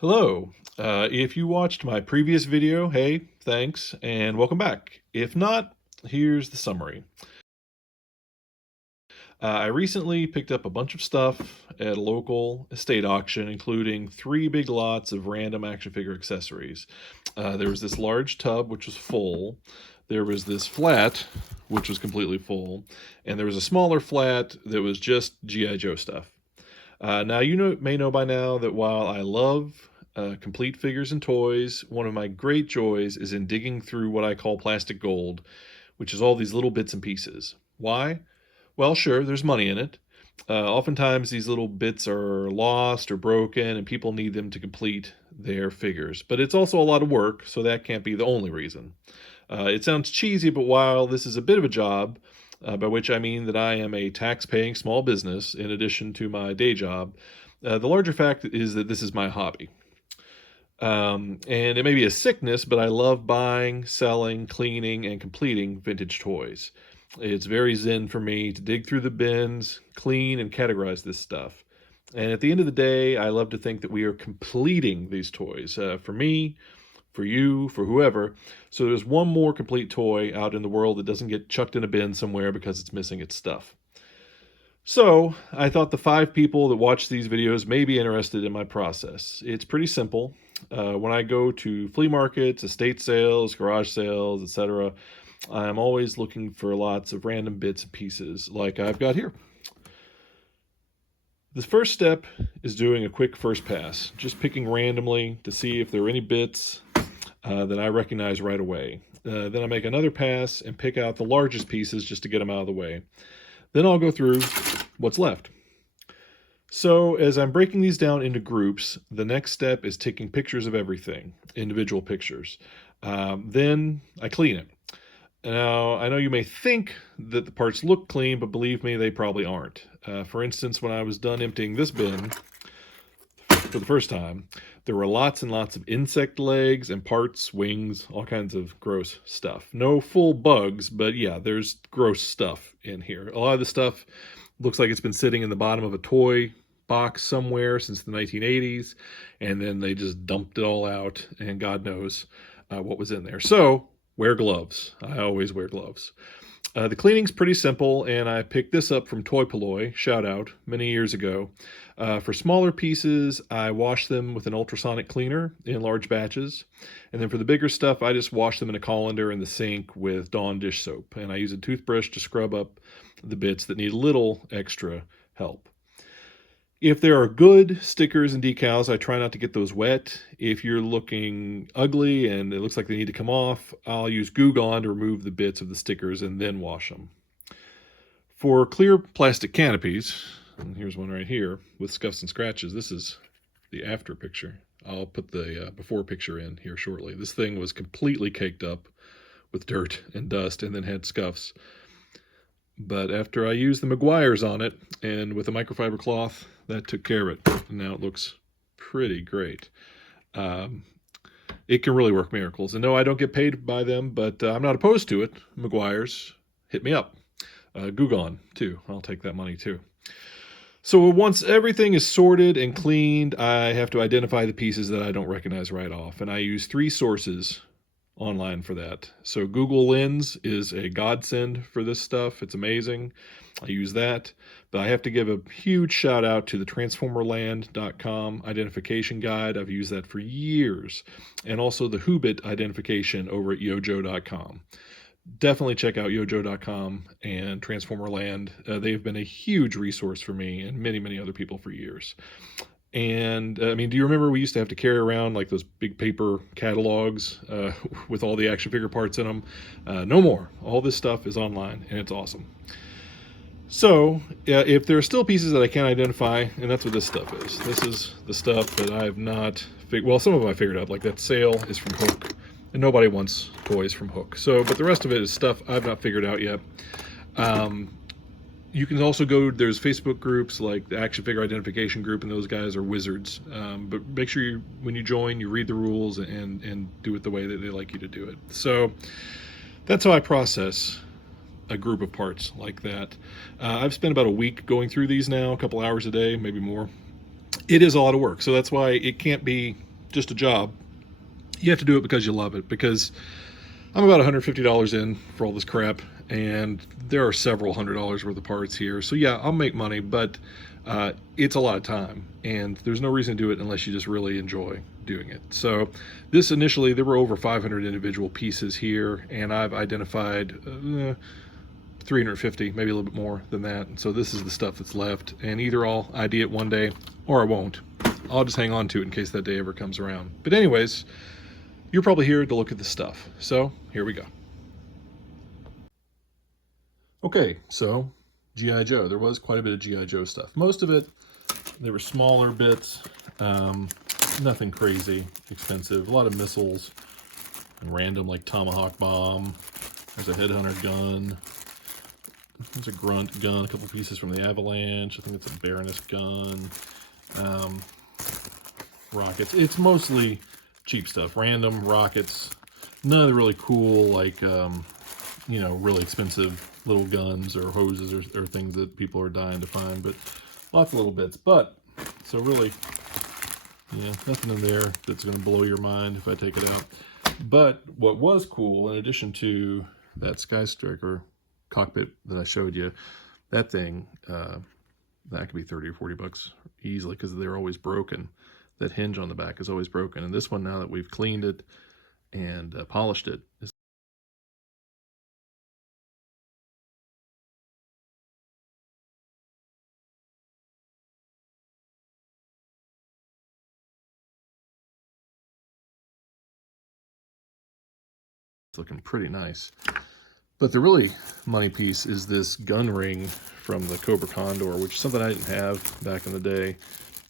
Hello. If you watched my previous video, hey, thanks, and welcome back. If not, here's the summary. I recently picked up a bunch of stuff at a local estate auction, including 3 big lots of random action figure accessories. There was this large tub, which was full. There was this flat, which was completely full. And there was a smaller flat that was just G.I. Joe stuff. Now, may know by now that while I love complete figures and toys, one of my great joys is in digging through what I call plastic gold, which is all these little bits and pieces. Why? Well, sure, there's money in it. Oftentimes, these little bits are lost or broken, and people need them to complete their figures. But it's also a lot of work, so that can't be the only reason. It sounds cheesy, but while this is a bit of a job, by which I mean that I am a tax paying small business in addition to my day job, the larger fact is that this is my hobby. And it may be a sickness, but I love buying, selling, cleaning, and completing vintage toys. It's very zen for me to dig through the bins, clean, and categorize this stuff. And at the end of the day, I love to think that we are completing these toys for me, for you, for whoever. So there's one more complete toy out in the world that doesn't get chucked in a bin somewhere because it's missing its stuff. So I thought the 5 people that watch these videos may be interested in my process. It's pretty simple. When I go to flea markets, estate sales, garage sales, etc., I'm always looking for lots of random bits and pieces like I've got here. The first step is doing a quick first pass, just picking randomly to see if there are any bits that I recognize right away. Then I make another pass and pick out the largest pieces just to get them out of the way. Then I'll go through what's left. So as I'm breaking these down into groups, the next step is taking pictures of everything, individual pictures. Then I clean it. Now, I know you may think that the parts look clean, but believe me, they probably aren't. For instance, when I was done emptying this bin for the first time, there were lots and lots of insect legs and parts, wings, all kinds of gross stuff. No full bugs, but yeah, there's gross stuff in here. A lot of the stuff looks like it's been sitting in the bottom of a toy box somewhere since the 1980s, and then they just dumped it all out, and God knows what was in there. So wear gloves. I always wear gloves. The cleaning's pretty simple, and I picked this up from Toy Polloi, shout out, many years ago. For smaller pieces, I wash them with an ultrasonic cleaner in large batches. And then for the bigger stuff, I just wash them in a colander in the sink with Dawn dish soap. And I use a toothbrush to scrub up the bits that need a little extra help. If there are good stickers and decals, I try not to get those wet. If you're looking ugly and it looks like they need to come off, I'll use Goo Gone to remove the bits of the stickers and then wash them. For clear plastic canopies, and here's one right here with scuffs and scratches. This is the after picture. I'll put the before picture in here shortly. This thing was completely caked up with dirt and dust and then had scuffs. But after I used the Meguiar's on it and with a microfiber cloth, that took care of it. And now it looks pretty great. It can really work miracles. And no, I don't get paid by them, but I'm not opposed to it. Meguiar's, hit me up. Goo Gone, too. I'll take that money, too. So once everything is sorted and cleaned, I have to identify the pieces that I don't recognize right off. And I use 3 sources online for that. So Google Lens is a godsend for this stuff. It's amazing. I use that. But I have to give a huge shout out to the transformerland.com identification guide. I've used that for years. And also the Hoobit identification over at yojo.com. Definitely check out yojo.com and Transformerland. They've been a huge resource for me and many, many other people for years. And I mean, do you remember we used to have to carry around like those big paper catalogs with all the action figure parts in them? No more. All this stuff is online and it's awesome. So if there are still pieces that I can't identify, and that's what this stuff is. This is the stuff that I have not well, some of them I figured out, like that sail is from Hook, and nobody wants toys from Hook. So, but the rest of it is stuff I've not figured out yet. You can also go, there's Facebook groups like the Action Figure Identification Group, and those guys are wizards. But make sure when you join, you read the rules and do it the way that they like you to do it. So that's how I process a group of parts like that. I've spent about a week going through these now, a couple hours a day, maybe more. It is a lot of work, so that's why it can't be just a job. You have to do it because you love it, because I'm about $150 in for all this crap, and there are several $100 worth of parts here. So yeah, I'll make money, but it's a lot of time, and there's no reason to do it unless you just really enjoy doing it. So this initially, there were over 500 individual pieces here, and I've identified 350, maybe a little bit more than that. So this is the stuff that's left, and either I'll ID it one day or I won't. I'll just hang on to it in case that day ever comes around. But anyways, you're probably here to look at the stuff. So here we go. Okay, so G.I. Joe. There was quite a bit of G.I. Joe stuff. Most of it, they were smaller bits, nothing crazy expensive. A lot of missiles, and random like tomahawk bomb. There's a headhunter gun. There's a grunt gun, a couple pieces from the Avalanche. I think it's a Baroness gun. Rockets. It's mostly cheap stuff, random rockets. None of the really cool, like, you know, really expensive little guns or hoses or things that people are dying to find, but lots of little bits. But, so really, yeah, nothing in there that's going to blow your mind if I take it out. But what was cool, in addition to that Sky Striker cockpit that I showed you, that thing, that could be 30 or 40 bucks easily, because they're always broken. That hinge on the back is always broken. And this one, now that we've cleaned it and polished it, is looking pretty nice. But the really money piece is this gun ring from the Cobra Condor, which is something I didn't have back in the day.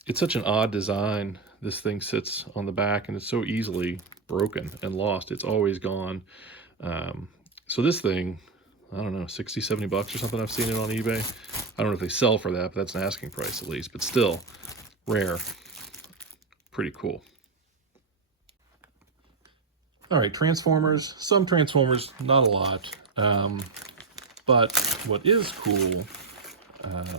It's such an odd design. This thing sits on the back, and it's so easily broken and lost. It's always gone. So this thing, I don't know, 60, 70 bucks or something. I've seen it on eBay. I don't know if they sell for that, but that's an asking price at least. But still, rare. Pretty cool. All right, Transformers. Some Transformers, not a lot. But what is cool,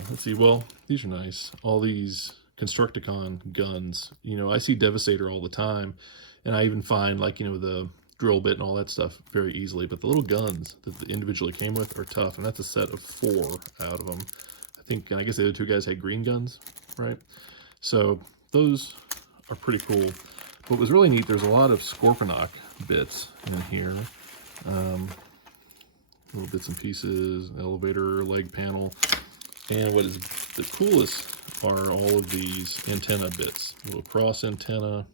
let's see, well, these are nice. All these Constructicon guns. You know, I see Devastator all the time, and I even find, like, you know, the drill bit and all that stuff very easily. But the little guns that they individually came with are tough, and that's a set of 4 out of them. I think, and I guess the other 2 guys had green guns, right? So those are pretty cool. What was really neat, there's a lot of Scorponok bits in here. Little bits and pieces, elevator, leg panel. And what is the coolest are all of these antenna bits. Little cross antenna,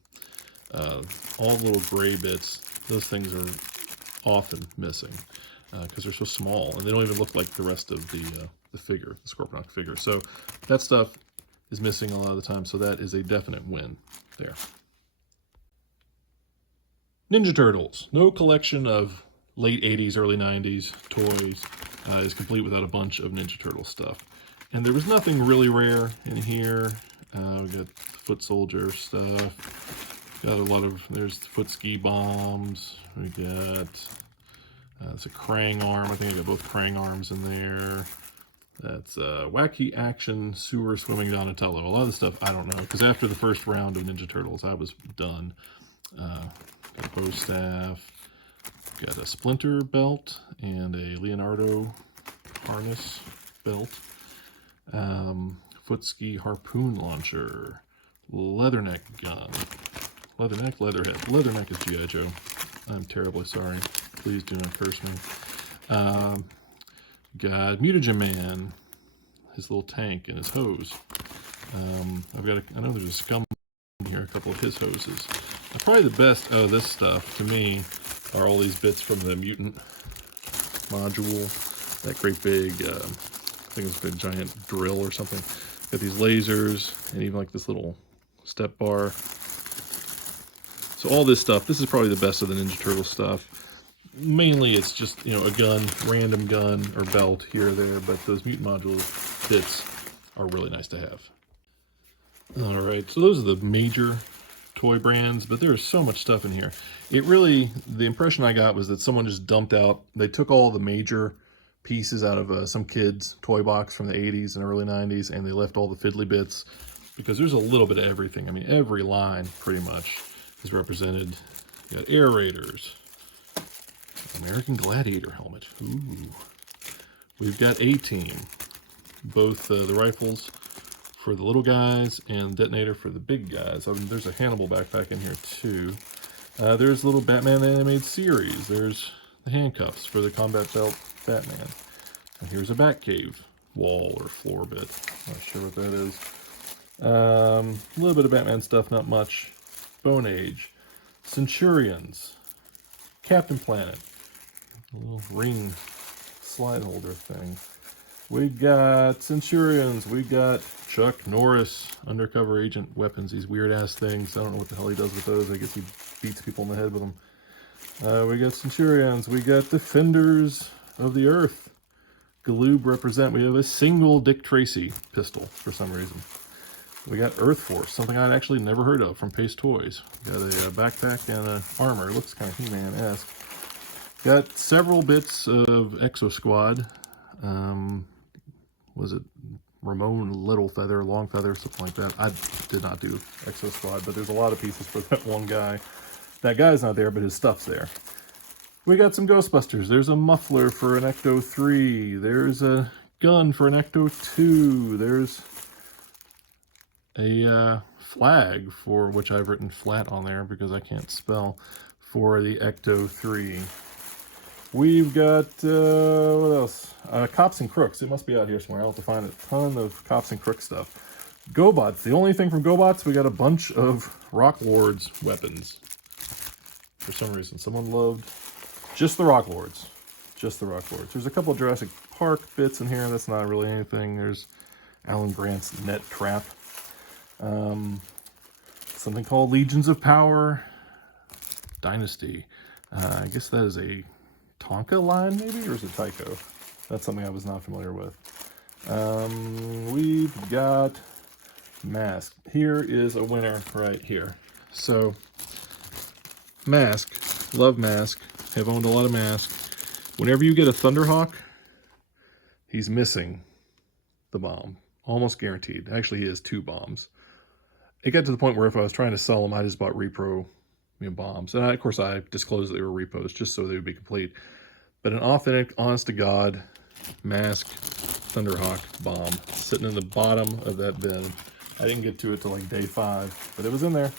all the little gray bits. Those things are often missing because they're so small, and they don't even look like the rest of the figure, the Scorponok figure. So that stuff is missing a lot of the time, so that is a definite win there. Ninja Turtles. No collection of late 80s, early 90s toys is complete without a bunch of Ninja Turtle stuff. And there was nothing really rare in here. We got foot soldier stuff. Got a lot of, there's foot ski bombs. We got, it's a Krang arm. I think I got both Krang arms in there. That's Wacky Action Sewer Swimming Donatello. A lot of the stuff I don't know, because after the first round of Ninja Turtles, I was done. Got a bow staff, got a Splinter belt, and a Leonardo harness belt. Foot ski harpoon launcher, leatherneck gun, leatherneck, leatherhead. Leatherneck is G.I. Joe. I'm terribly sorry. Please do not curse me. Got Mutagen Man, his little tank and his hose. I've got I know there's a Scum in here, a couple of his hoses. Probably the best of this stuff to me are all these bits from the Mutant module. That great big, I think it's a big giant drill or something. Got these lasers and even like this little step bar. So all this stuff, this is probably the best of the Ninja Turtle stuff. Mainly it's just, you know, a gun, random gun or belt here or there, but those Mutant module bits are really nice to have. All right, so those are the major toy brands, but there's so much stuff in here. It really, the impression I got was that someone just dumped out, they took all the major pieces out of some kid's toy box from the 80s and early 90s, and they left all the fiddly bits, because there's a little bit of everything. I mean, every line pretty much is represented. You got Air Raiders, American Gladiator helmet. Ooh. We've got A-Team, both the rifles for the little guys and detonator for the big guys. I mean, there's a Hannibal backpack in here too. There's a little Batman animated series. There's the handcuffs for the combat belt Batman. And here's a Batcave wall or floor bit. Not sure what that is. A little bit of Batman stuff, not much. Bone Age, Centurions, Captain Planet, a little ring slide holder thing. We got Centurions, we got Chuck Norris, undercover agent weapons, these weird ass things. I don't know what the hell he does with those. I guess he beats people in the head with them. We got Centurions, we got Defenders of the Earth. Galoob represent. We have a single Dick Tracy pistol for some reason. We got Earth Force, something I'd actually never heard of from Pace Toys. Got a backpack and an armor. It looks kind of He-Man-esque. Got several bits of Exo Squad. Was it Ramon Little Feather, Long Feather, something like that? I did not do Exo Squad, but there's a lot of pieces for that one guy. That guy's not there, but his stuff's there. We got some Ghostbusters. There's a muffler for an Ecto 3. There's a gun for an Ecto 2. There's a flag, for which I've written flat on there because I can't spell, for the Ecto 3. We've got, what else? Cops and Crooks. It must be out here somewhere. I'll have to find a ton of Cops and Crooks stuff. GoBots. The only thing from GoBots, we got a bunch of Rock Lords weapons. For some reason, someone loved just the Rock Lords. Just the Rock Lords. There's a couple of Jurassic Park bits in here. That's not really anything. There's Alan Grant's net trap. Something called Legions of Power Dynasty. I guess that is a Tonka line, maybe, or is it Tyco? That's something I was not familiar with. We've got Mask. Here is a winner right here. So, Mask. Love Mask. Have owned a lot of Mask. Whenever you get a Thunderhawk, he's missing the bomb. Almost guaranteed. Actually, he has 2 bombs. It got to the point where if I was trying to sell them, I just bought repro bombs. And of course, I disclosed that they were repos just so they would be complete. But an authentic, honest-to-God Mask Thunderhawk bomb sitting in the bottom of that bin. I didn't get to it till like day 5, but it was in there.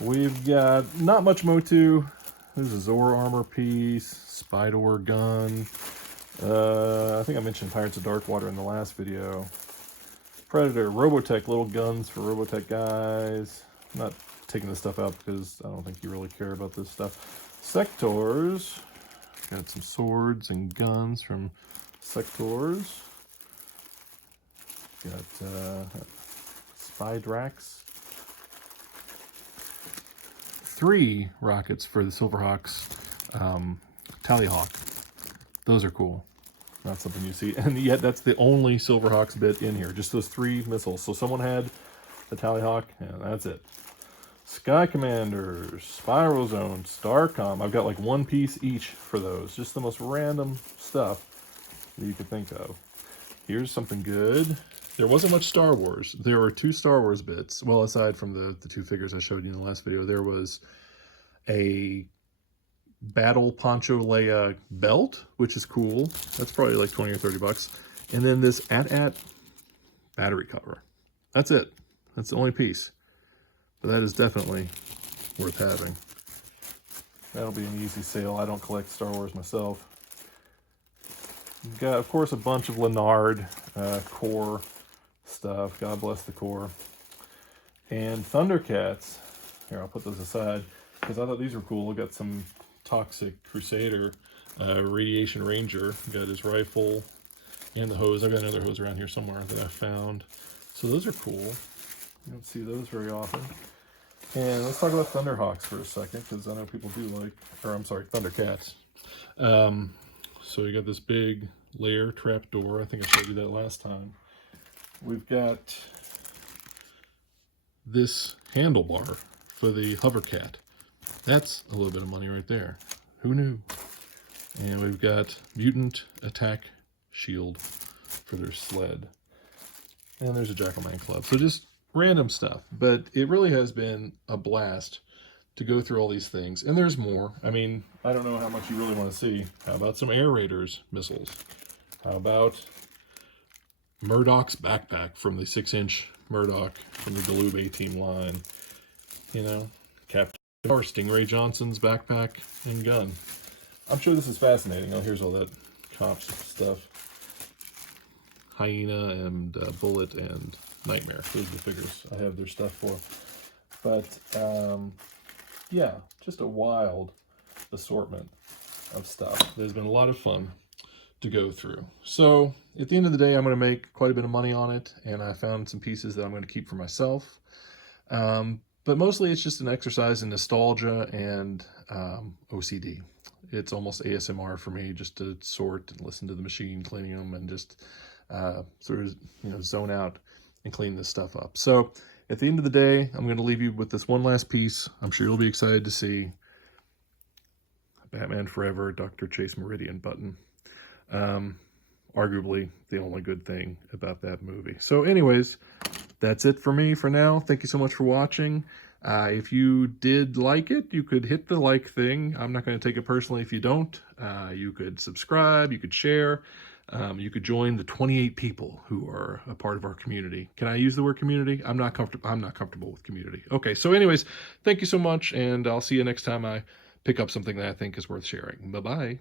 We've got not much Motu. There's a Zor armor piece, Spydor gun. I think I mentioned Pirates of Darkwater in the last video. Predator, Robotech, little guns for Robotech guys. I'm not taking this stuff out because I don't think you really care about this stuff. Sectors. Got some swords and guns from Sectors. Got Spydrax. 3 rockets for the Silverhawks Tallyhawk. Those are cool. Not something you see. And yet that's the only Silverhawks bit in here. Just those 3 missiles. So someone had the Tallyhawk, and that's it. Sky Commanders, Spiral Zone, Starcom. I've got like 1 piece each for those. Just the most random stuff that you could think of. Here's something good. There wasn't much Star Wars. There were 2 Star Wars bits. Well, aside from the 2 figures I showed you in the last video, there was a Battle Poncho Leia belt, which is cool. That's probably like 20 or 30 bucks. And then this AT-AT battery cover. That's it. That's the only piece. But that is definitely worth having. That'll be an easy sale. I don't collect Star Wars myself. We've got, of course, a bunch of Leonard core stuff. God bless the core. And Thundercats. Here, I'll put those aside because I thought these were cool. We've got some Toxic Crusader, Radiation Ranger. Got his rifle and the hose. I've got another hose around here somewhere that I found. So those are cool. You don't see those very often. And let's talk about Thunderhawks for a second, because I know people do like, or I'm sorry, Thundercats. So you got this big layer trap door. I think I showed you that last time. We've got this handlebar for the Hovercat. That's a little bit of money right there. Who knew? And we've got Mutant Attack Shield for their sled. And there's a Jackal Man Club. So just random stuff. But it really has been a blast to go through all these things. And there's more. I mean, I don't know how much you really want to see. How about some Air Raiders missiles? How about Murdoch's backpack from the 6-inch Murdoch from the Galoob A-Team line? You know, Captain or Stingray Johnson's backpack and gun. I'm sure this is fascinating. Oh, here's all that cops stuff. Hyena and Bullet and Nightmare. Those are the figures I have their stuff for. But, yeah, just a wild assortment of stuff. There's been a lot of fun to go through. So, at the end of the day, I'm going to make quite a bit of money on it, and I found some pieces that I'm going to keep for myself. But mostly it's just an exercise in nostalgia and OCD. It's almost ASMR for me, just to sort and listen to the machine cleaning them and just sort of, zone out and clean this stuff up. So at the end of the day, I'm going to leave you with this one last piece. I'm sure you'll be excited to see. Batman Forever, Dr. Chase Meridian button. Arguably the only good thing about that movie. So anyways, that's it for me for now. Thank you so much for watching. If you did like it, you could hit the like thing. I'm not going to take it personally if you don't. You could subscribe, you could share, you could join the 28 people who are a part of our community. Can I use the word community? I'm not comfortable with community. Okay, so anyways, thank you so much, and I'll see you next time I pick up something that I think is worth sharing. Bye-bye.